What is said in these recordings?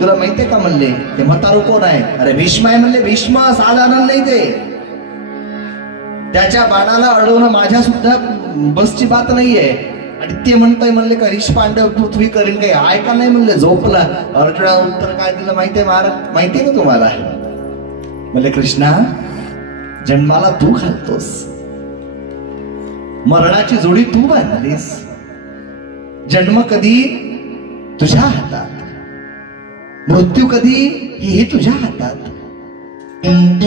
तुला माहितीये का म्हणले ते म्हातारू कोण आहे? अरे भीष्म आहे म्हणले. भीष्म साधारण नाही ते, त्याच्या बाणाला अडवणं माझ्या सुद्धा बसची बात नाहीये. आणि ते म्हणताय म्हणले का ऋष पांडव पृथ्वी करीन काही आहे का नाही म्हणले. झोपला. अर्जुना उत्तर काय दिलं माहितीये महाराज? माहितीये का तुम्हाला? म्हणले कृष्णा, जन्माला तू घालतोस, मरणाची जोडी तू बांधलीस, जन्म कधी तुझ्या हातात, मृत्यू कधी ही तुझ्या हातात.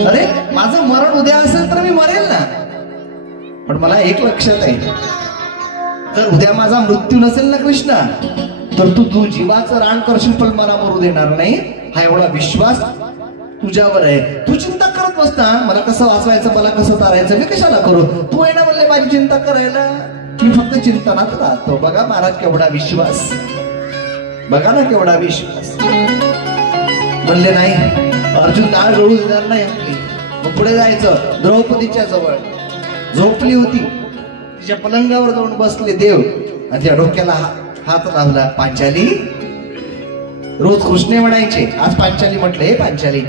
अरे माझं मरण उद्या असेल तर मी मरेल ना, पण मला एक लक्षात आहे, जर उद्या माझा मृत्यू नसेल ना कृष्णा, तर तू जीवाचं रान करशील पण मला मरू देणार नाही. हा एवढा विश्वास तुझ्यावर आहे. तू चिंता करत बसता मला कसं वाचवायचं, मला कसं तारायचं, मी कशाला करू? तू आहे ना म्हणले माझी चिंता करायला. मी फक्त चिंतनात राहतो. बघा महाराज केवढा विश्वास, बघा ना केवढा विश्वास. म्हणले नाही, अर्जुन डाळ गळू देणार नाही आपली. मग पुढे जायचं. द्रौपदीच्या जवळ झोपली होती, तिच्या पलंगावर जाऊन बसले देव आणि त्या डोक्याला हात लावला. पांचाली, रोज कृष्णे म्हणायचे, आज पांचाली म्हटले. हे पांचाली,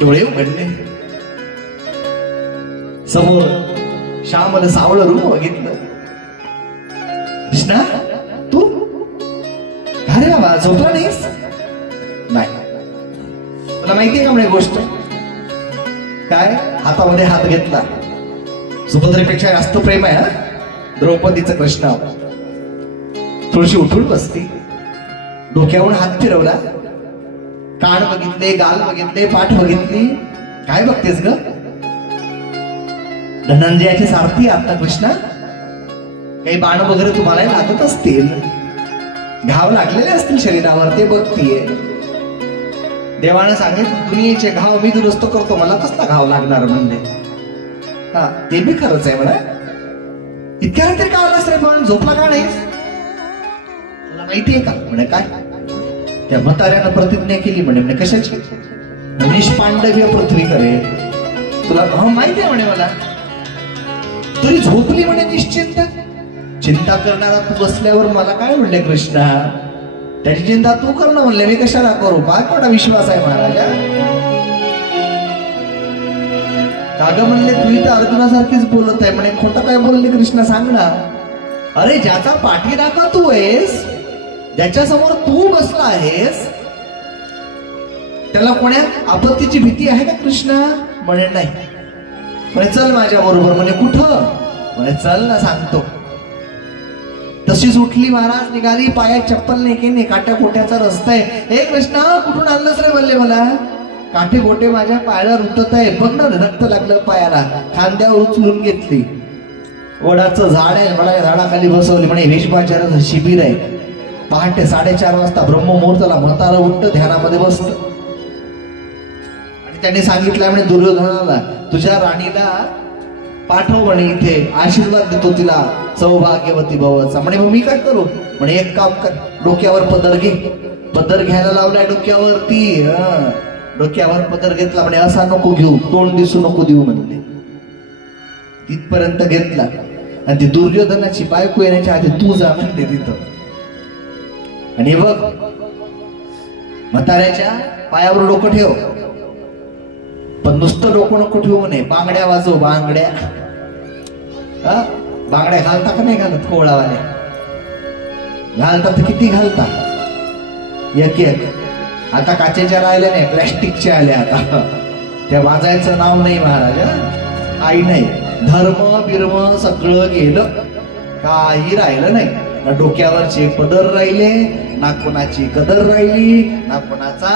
डोळे उघडले. समोर श्यामल सावळ रूप बघितलं. कृष्णा तू? अरे बाबा झोपला नाहीस? नाही. तुला माहितीये का म्हणजे गोष्ट काय? हातामध्ये हात घेतला. सुभद्रेपेक्षा जास्त प्रेम आहे हा द्रौपदीचं कृष्णावर. थोडीशी उठून बसली, डोक्यावरून हात फिरवला, कान बघितले, गाल बघितले, पाठ बघितली. काय बघतेस ग? धनंजयाची सारथी आता कृष्णा, काही बाण वगैरे तुम्हाला लागत असतील, घाव लागलेले असतील शरीरावर, ते बघतीये. देवानं सांगितलं दुनियेचे घाव मी दुरुस्त करतो, मला कसला घाव लागणार म्हणले. हा ते बी खरंच आहे म्हणा. इतक्या रात्री का आलास रे? पण झोपला का नाहीस? तुला माहितीये का म्हणे काय? त्या म्हाताऱ्यानं प्रतिज्ञा केली म्हणे. कशाची? निष्पांडव्य पृथ्वी करे. तुला माहिती आहे म्हणे मला. तरी झोपली म्हणे निश्चिंत. चिंता करणारा तू बसल्यावर मला काय म्हणले कृष्णा? त्याची चिंता तू करणं म्हणले, मी कशाला करू? फार मोठा विश्वास आहे महाराजा. काग म्हणले तू इथं अर्जुनासारखीच बोलत आहे म्हणे. खोटं काय बोलले कृष्णा सांग ना. अरे ज्याचा पाठीराखा तू आहेस, ज्याच्या समोर तू बसला आहेस, त्याला कोण्या आपत्तीची भीती आहे का कृष्णा? म्हणे नाही. म्हणे चल माझ्या बरोबर. म्हणे कुठं? म्हणे चल ना सांगतो. तशीच उठली महाराज, निघाली. पायात चप्पल नाही की नाही, काट्या कोट्याचा रस्ता आहे. हे कृष्णा कुठून आणलंस रे म्हणले मला. काठे गोटे माझ्या पायाला रुतत आहे, बघ ना रक्त लागलं पायाला. खांद्यावर उचलून घेतली. वडाचं झाड आहे, वडा झाडाखाली बसवली. म्हणे भीष्माचार्याचं शिबिर आहे. पहाटे 4:30 वाजता ब्रह्ममुहूर्ताला म्हातारं उठतं, ध्यानामध्ये बसतं. आणि त्यांनी सांगितलं म्हणे दुर्योधनाला, तुझ्या राणीला पाठव म्हणे इथे, आशीर्वाद देतो तिला सौभाग्यवती भवचा. म्हणे मग मी काय करू? म्हणे एक काम कर, डोक्यावर पदर घे. पदर घ्यायला लावलाय डोक्यावरती. डोक्यावर पदर घेतला. म्हणे असा नको घेऊ, तोंड दिसू नको देऊ म्हणले. तिथपर्यंत घेतला. आणि ती दुर्योधनाची बायको येण्याच्या आधी तू जा म्हणते तिथं. आणि बघ म्हाताऱ्याच्या पायावर डोकं ठेव, पण नुसतं डोकं नको ठेवू म्हणे. बांगड्या वाजव, बांगड्या. बांगड्या घालता का नाही घालत? कोवळावाले घालतात. किती घालता? एक एक. आता काचेच्या राहिल्या नाही, प्लॅस्टिकच्या आल्या आता. त्या वाजायचं नाव नाही महाराज. काही नाही. धर्म बिर्म सगळं गेलं, काही राहिलं नाही. ना डोक्यावरचे पदर राहिले, ना कोणाची कदर राहिली, ना कोणाचा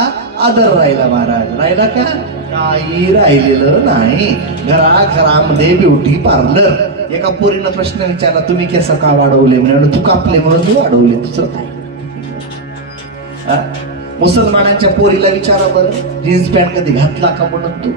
आदर राहिला. महाराज राहिला का? काही राहिलेलं नाही. घरामध्ये ब्युटी पार्लर. एका पोरीनं प्रश्न विचारला, तुम्ही केस का वाढवले? म्हणजे तू कापले म्हणून तू वाढवले, दुसरं काय. मुसलमानांच्या पोरीला विचारा बरं, जीन्स पॅन्ट कधी घातला का म्हणून तू.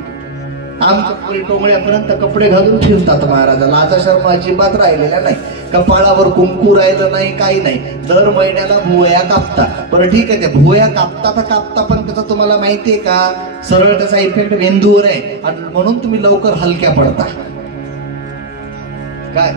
आमच्या पोरी टोंगळ्यापर्यंत कपडे घालून फिरतात महाराजा. लाजा शर्मा अजिबात राहिलेल्या नाही. कपाळावर कुंकू राहिलं नाही, काही नाही. दर महिन्याला भुवया कापता. बरं ठीक आहे, ते भुवया कापता, पण त्याचा तुम्हाला माहितीये का सरळ त्याचा इफेक्ट मेंदूवर आहे, आणि म्हणून तुम्ही लवकर हलक्या पडता. काय